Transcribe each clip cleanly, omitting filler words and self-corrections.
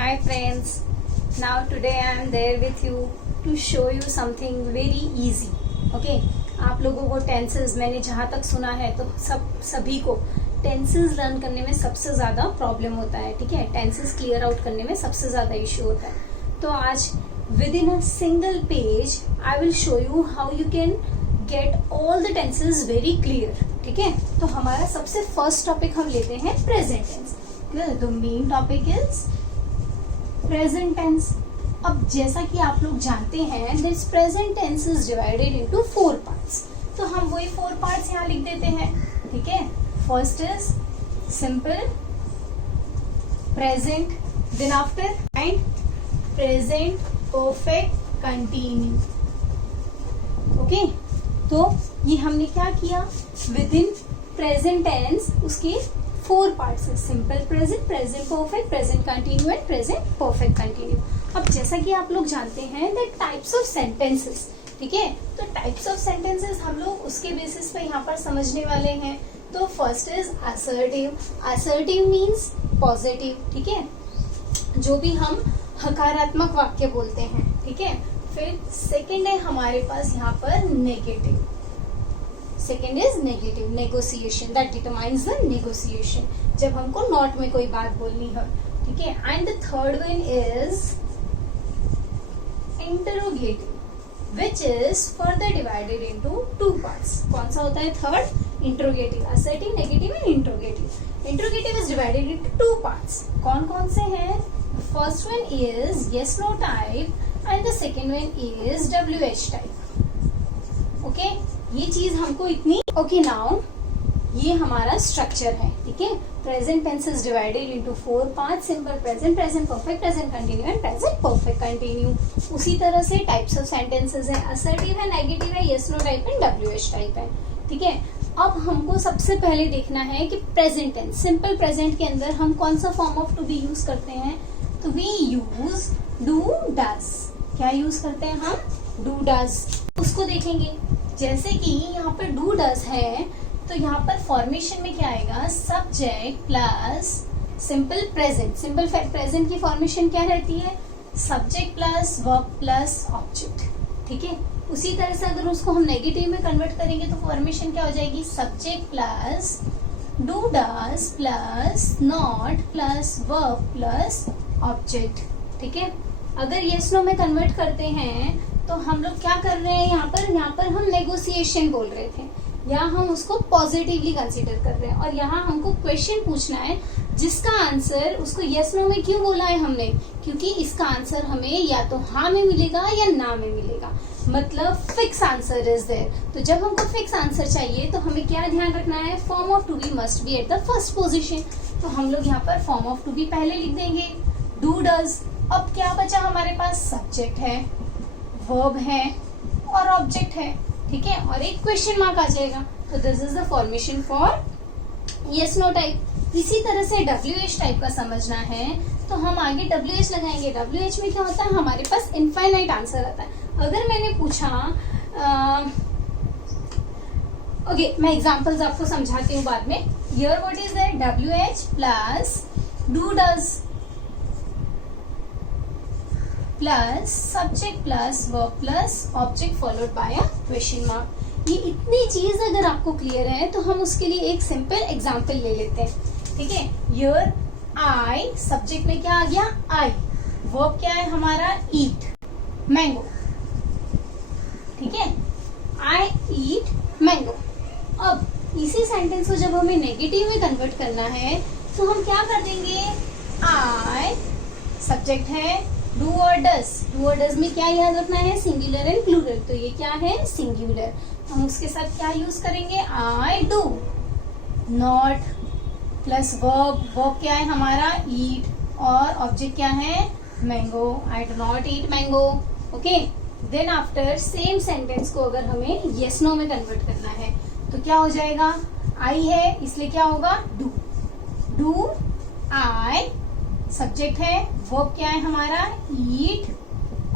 Hi friends, now today I am there with you to show you something very easy. Okay, आप लोगों को tenses मैंने जहाँ तक सुना है तो सभी को टेंसेस लर्न करने में सबसे ज्यादा प्रॉब्लम होता है. ठीक है, टेंसेस क्लियर आउट करने में सबसे ज्यादा इश्यू होता है. तो आज with in a single page I will show you how you can get all the tenses very clear. ठीक है, तो हमारा सबसे फर्स्ट टॉपिक हम लेते हैं present tense. The main topic is present tense. अब जैसा कि आप लोग जानते हैं this present tense is divided into 4 parts. तो हम वही 4 पार्ट्स यहाँ लिख देते हैं. ठीक है, first is simple present, then after and present perfect continue. Okay, तो ये हमने क्या किया विद इन प्रेजेंट टेंस उसके 4 पार्ट्स है. Simple present, present perfect, present continue and present perfect continue. अब जैसा कि आप लोग जानते हैं दैट टाइप्स ऑफ सेंटेंसेस. ठीक है, तो टाइप्स ऑफ सेंटेंसेस हम लोग उसके बेसिस पे यहाँ पर समझने वाले हैं. तो first is assertive. Assertive means positive. ठीक है, जो भी हम हकारात्मक वाक्य बोलते हैं. ठीक है, फिर सेकेंड है हमारे पास यहाँ पर negative. Second is negative, negotiation, that determines the negotiation, जब हमको नॉट में कोई बात बोलनी है. ठीक है, and the third one is interrogative which is further divided into 2 parts. कौन सा होता है third? Interrogative. Assertive, negative and interrogative. Interrogative is divided into 2 parts. कौन कौन से हैं? First one is yes no type and the second one is WH type. Okay, ये चीज हमको इतनी. ओके, नाउ ये हमारा स्ट्रक्चर है. ठीक है, present tense is divided into 4 parts. Simple present, present perfect, present continue and present perfect continue. उसी तरह से टाइप्स ऑफ सेंटेंसेस है. असर्टिव है, नेगेटिव है, yes no type and WH type है. ठीक है, अब हमको सबसे पहले देखना है कि प्रेजेंट टेंस, सिंपल प्रेजेंट के अंदर हम कौन सा form of to be use करते हैं. तो वी यूज डू डज. क्या यूज करते हैं हम? Do does. उसको देखेंगे. जैसे कि यहाँ पर डू डज है तो यहाँ पर फॉर्मेशन में क्या आएगा? Subject plus simple present. Simple present की फॉर्मेशन क्या रहती है? Subject plus verb plus object. ठीक है, उसी तरह से अगर उसको हम नेगेटिव में कन्वर्ट करेंगे तो फॉर्मेशन क्या हो जाएगी? Subject plus do does plus not plus verb plus object. ठीक है, अगर यस नो में कन्वर्ट करते हैं तो हम लोग क्या कर रहे हैं यहाँ पर हम नेगोशिएशन बोल रहे थे, या हम उसको पॉजिटिवली कंसीडर कर रहे हैं. और यहाँ हमको क्वेश्चन पूछना है जिसका आंसर उसको यस नो में क्यों बोला है हमने? क्योंकि इसका आंसर हमें या तो हाँ में मिलेगा या ना में मिलेगा. मतलब फिक्स आंसर इज देयर. तो जब हमको फिक्स आंसर चाहिए तो हमें क्या ध्यान रखना है? Form of to be must be at the first position. तो हम लोग यहाँ पर फॉर्म ऑफ टू बी पहले लिख देंगे, डू डज. अब क्या बचा हमारे पास? सब्जेक्ट है, वर्ब है और ऑब्जेक्ट है. ठीक है, और एक क्वेश्चन मार्क आ जाएगा. तो this is the formation for yes no type. इसी तरह से WH टाइप का समझना है तो हम आगे WH लगाएंगे. WH में क्या होता है? हमारे पास इनफाइनाइट आंसर आता है. अगर मैंने पूछा ओके, मैं एग्जांपल्स आपको समझाती हूँ बाद में. Here what is that? WH plus do does plus subject plus verb plus object followed by a question mark. ये इतनी चीज अगर आपको क्लियर है तो हम उसके लिए एक सिंपल एग्जांपल ले लेते हैं. ठीक है, हियर आई, सब्जेक्ट में क्या आ गया? आई. वर्ब क्या है हमारा? ईट. मैंगो. ठीक है, आई ईट मैंगो. अब इसी सेंटेंस को जब हमें नेगेटिव में कन्वर्ट करना है तो हम क्या कर देंगे? आई, सब्जेक्ट है, डू और डज. डू और डज में क्या याद रखना है? Singular and plural. तो ये क्या है? सिंगुलर. हम उसके साथ क्या यूज करेंगे? I do. Not plus verb. Verb क्या है हमारा? ईट. और ऑब्जेक्ट क्या है? Mango. I do not eat mango. Okay, then after same sentence को अगर हमें यस नो में कन्वर्ट करना है तो क्या हो जाएगा? आई है इसलिए क्या होगा? डू. डू आई, सब्जेक्ट है, वर्ब क्या है हमारा? ईट.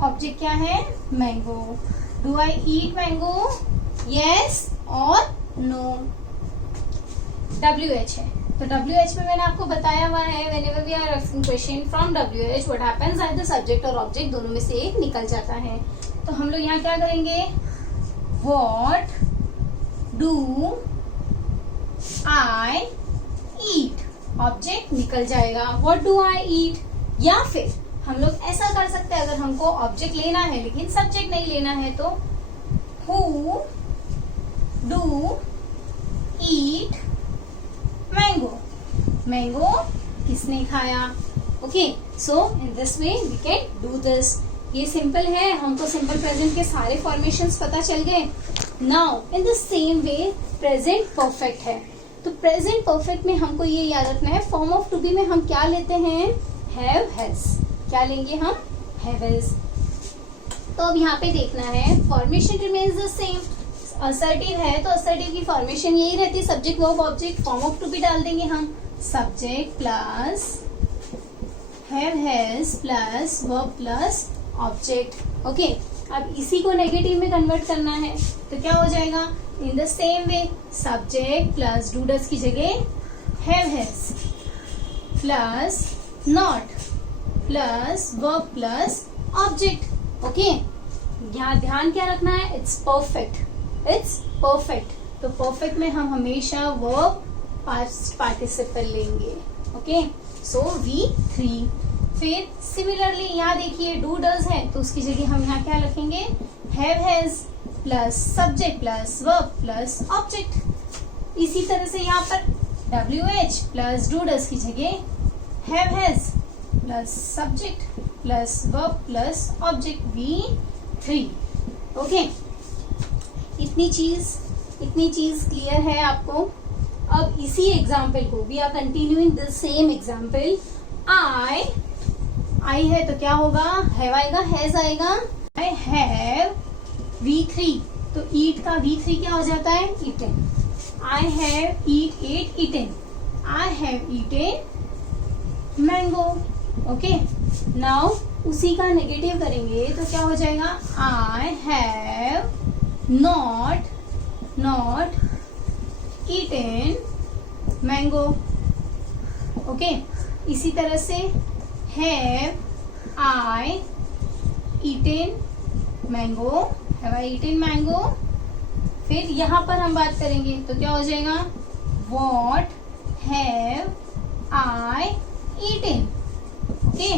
ऑब्जेक्ट क्या है? Mango. Do I eat mango? Yes और नो. WH है. तो WH में मैंने आपको बताया हुआ है, whenever we are asking question from WH what happens either subject और object दोनों में से एक निकल जाता है। तो हम लोग यहाँ क्या करेंगे, what do I eat, object निकल जाएगा what do I eat। या फिर हम लोग ऐसा कर सकते हैं, अगर हमको ऑब्जेक्ट लेना है लेकिन सब्जेक्ट नहीं लेना है तो who do eat mango, mango किसने खाया। Okay, so in this way we can do this. ये सिंपल है, हमको सिंपल प्रेजेंट के सारे फॉर्मेशंस पता चल गए। Now in the same way present perfect है, तो प्रेजेंट परफेक्ट में हमको ये याद रखना है, फॉर्म ऑफ टू बी में हम क्या लेते हैं, हैव हैज। क्या लेंगे हम, हैव हैज। तो अब यहाँ पे देखना है, formation remains the same. Assertive है तो असर्टिव की फॉर्मेशन यही रहती है, subject verb object. Form of to be डाल देंगे हम, subject plus have has plus verb plus object. Okay, अब इसी को नेगेटिव में कन्वर्ट करना है तो क्या हो जाएगा, in the same way subject plus do does की जगह have has plus not plus verb plus object. Okay, यहाँ ध्यान क्या रखना है, इट्स परफेक्ट, इट्स परफेक्ट। तो परफेक्ट में हम हमेशा वर्ब पास्ट पार्टिसिपल लेंगे। ओके, सो V3। फिर सिमिलरली यहाँ देखिए डू डज है तो उसकी जगह हम यहाँ क्या रखेंगे, have has plus subject plus verb plus object. इसी तरह से यहाँ पर WH प्लस डू डज की जगह have has plus subject plus verb plus object V3। Okay, इतनी चीज क्लियर है आपको। अब इसी एग्जाम्पल को we are continuing the same example. I है तो क्या होगा, हैव आएगा, हैज आएगा। आई हैव V3, तो ईट का V3 क्या हो जाता है, eaten. I have eat eaten, I have eaten mango. Okay, now उसी का नेगेटिव करेंगे तो क्या हो जाएगा, I have not eaten mango. Okay, इसी तरह से have I eaten mango, have I eaten mango. फिर यहां पर हम बात करेंगे तो क्या हो जाएगा, what have I eaten. Okay,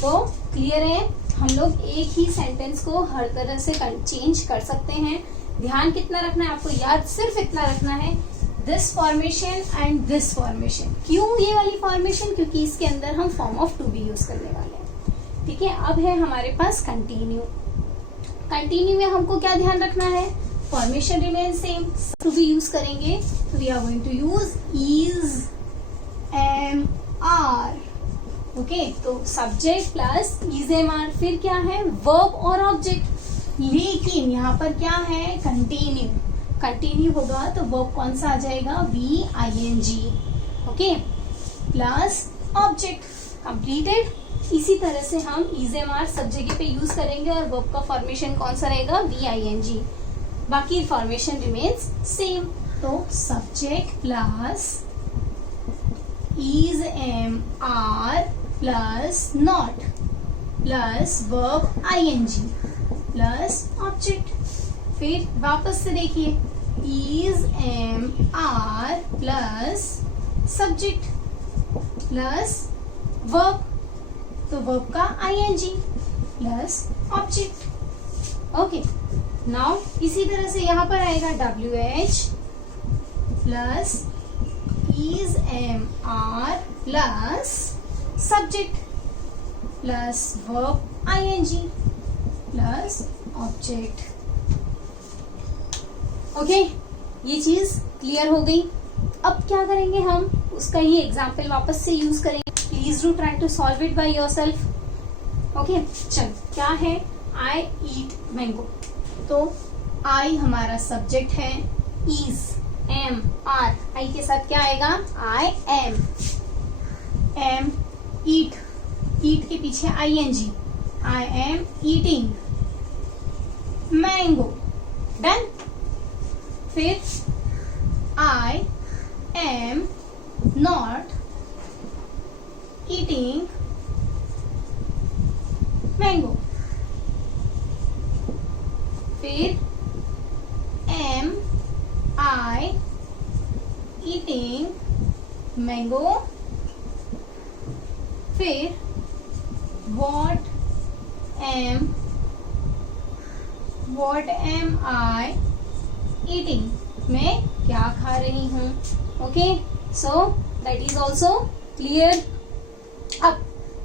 तो क्लियर है, हम लोग एक ही सेंटेंस को हर तरह से चेंज कर सकते हैं। ध्यान कितना रखना है आपको, याद सिर्फ इतना रखना है, this formation and this formation. क्यों ये वाली फॉर्मेशन, क्योंकि इसके अंदर हम form of to be use करने वाले हैं। ठीक है, अब है हमारे पास कंटिन्यू। कंटिन्यू में हमको क्या ध्यान रखना है, formation remain same, to be use करेंगे तो we are going to use is, am, are. Okay, तो subject plus is am are, फिर क्या है, वर्ब और ऑब्जेक्ट। लेकिन यहाँ पर क्या है, कंटिन्यू। कंटिन्यू होगा तो वर्ब कौन सा आ जाएगा, VING। Okay, plus object. Completed. इसी तरह से हम इज एम आर सब जगह पे यूज करेंगे और वर्ब का फॉर्मेशन कौन सा रहेगा, VING। बाकी फॉर्मेशन रिमेन्स सेम। तो subject plus is am are plus not plus verb ING plus object. फिर वापस से देखिए, is am are plus subject plus verb, तो वर्ब का ING plus object. Okay, now इसी तरह से यहां पर आएगा WH plus is am are plus subject plus verb ING plus object. Okay, ये चीज क्लियर हो गई। अब क्या करेंगे हम, उसका ये एग्जाम्पल वापस से यूज करेंगे। Please do try to solve it by yourself. Okay, चल क्या है, आई ईट मैंगो। तो आई हमारा सब्जेक्ट है, इज एम आर, आई के साथ क्या आएगा, आई एम ईट, ईट के पीछे ING, I am eating mango. Done. फिर I am not eating mango. फिर am I eating mango. फिर what am I eating, मैं क्या खा रही हूँ. Okay, so that is also clear. अब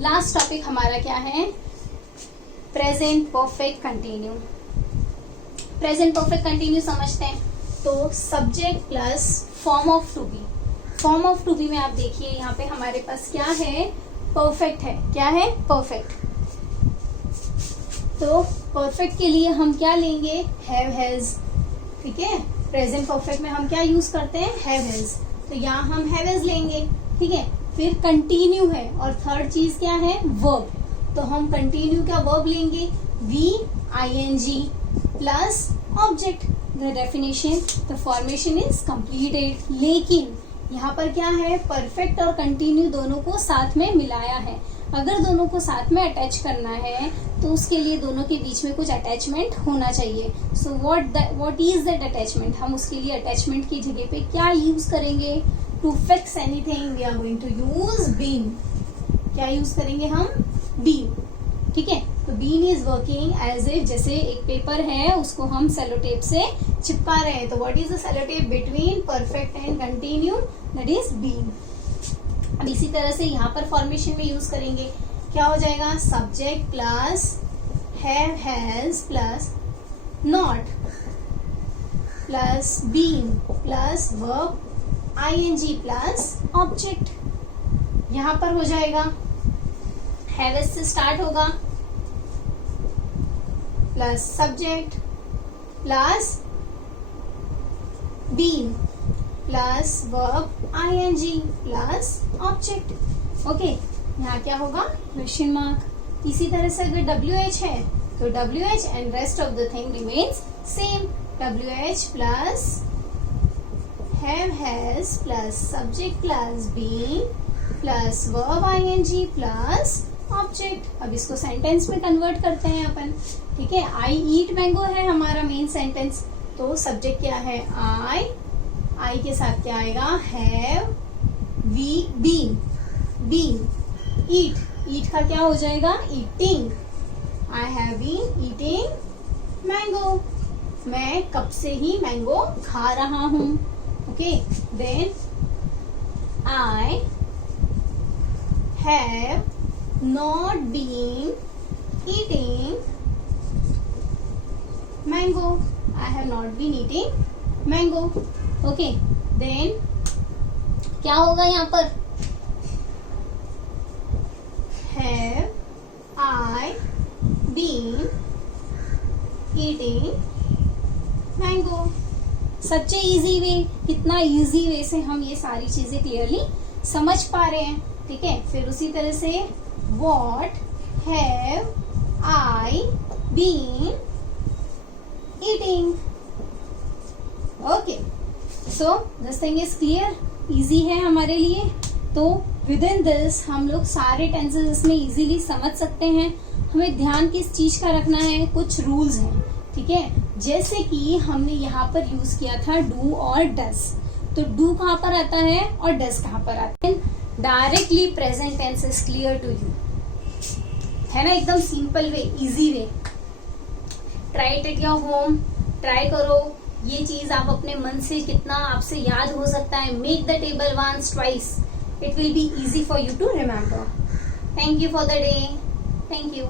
लास्ट टॉपिक हमारा क्या है, present perfect continue. Present perfect continue समझते हैं. तो subject plus form of to be. Form of to be में आप देखिए यहाँ पे हमारे पास क्या है, परफेक्ट है. क्या है, परफेक्ट. तो परफेक्ट के लिए हम क्या लेंगे, हैव हैज. ठीक है, प्रेजेंट परफेक्ट में हम क्या यूज करते हैं, हैव हैज. तो यहाँ हम हैव हैज लेंगे. ठीक है, फिर कंटिन्यू है और थर्ड चीज क्या है, वर्ब. तो हम कंटिन्यू का वर्ब लेंगे, VING plus object. The definition, the formation is completed. लेकिन यहाँ पर क्या है, परफेक्ट और कंटिन्यू दोनों को साथ में मिलाया है. अगर दोनों को साथ में अटैच करना है तो उसके लिए दोनों के बीच में कुछ अटैचमेंट होना चाहिए. So what is that attachment, हम उसके लिए अटैचमेंट की जगह पे क्या यूज करेंगे, to fix anything we are going to use been. क्या यूज करेंगे हम, बीन. ठीक है, तो been is working as if, जैसे एक पेपर है उसको हम सेलो टेप से चिपका रहे हैं. तो what is the sellotape between perfect and continue, that is been. अब इसी तरह से यहाँ पर फॉर्मेशन में यूज करेंगे. क्या हो जाएगा, subject plus have has plus not plus been plus verb ING plus object. यहाँ पर हो जाएगा हैव हैज से स्टार्ट होगा plus subject plus been plus verb ING plus object. Okay, यहाँ क्या होगा, क्वेश्चन मार्क. इसी तरह से अगर WH है तो WH and rest of the thing remains same. WH plus have has plus subject plus been plus verb ING plus object. अब इसको सेंटेंस में कन्वर्ट करते हैं अपन. ठीक है, I eat mango है हमारा मेन सेंटेंस. तो सब्जेक्ट क्या है, I के साथ क्या आएगा, हैव, बीन, ईट का क्या हो जाएगा, eating. I have been eating mango, मैं कब से ही मैंगो खा रहा हूं. Okay, then I have not been eating mango. I have not been eating mango. Okay, then क्या होगा यहाँ पर, have I been eating mango. Such easy way, कितना इजी वे से हम ये सारी चीजें क्लियरली समझ पा रहे हैं. ठीक है, फिर उसी तरह से what have I been eating. Okay, so this thing is clear, easy है हमारे लिए. तो विद इन दिस हम लोग सारे टेंसेस इसमें इजीली समझ सकते हैं. हमें ध्यान किस चीज का रखना है, कुछ रूल्स हैं. ठीक है, जैसे कि हमने यहाँ पर यूज किया था डू और डस. तो डू कहाँ पर आता है और डस कहाँ पर आता है. Directly present tense is clear to you, है ना, एकदम simple way, easy way. Try it at your home, try करो. ये चीज आप अपने मन से कितना आपसे याद हो सकता है. Make the table once twice, it will be easy for you to remember. Thank you for the day. Thank you.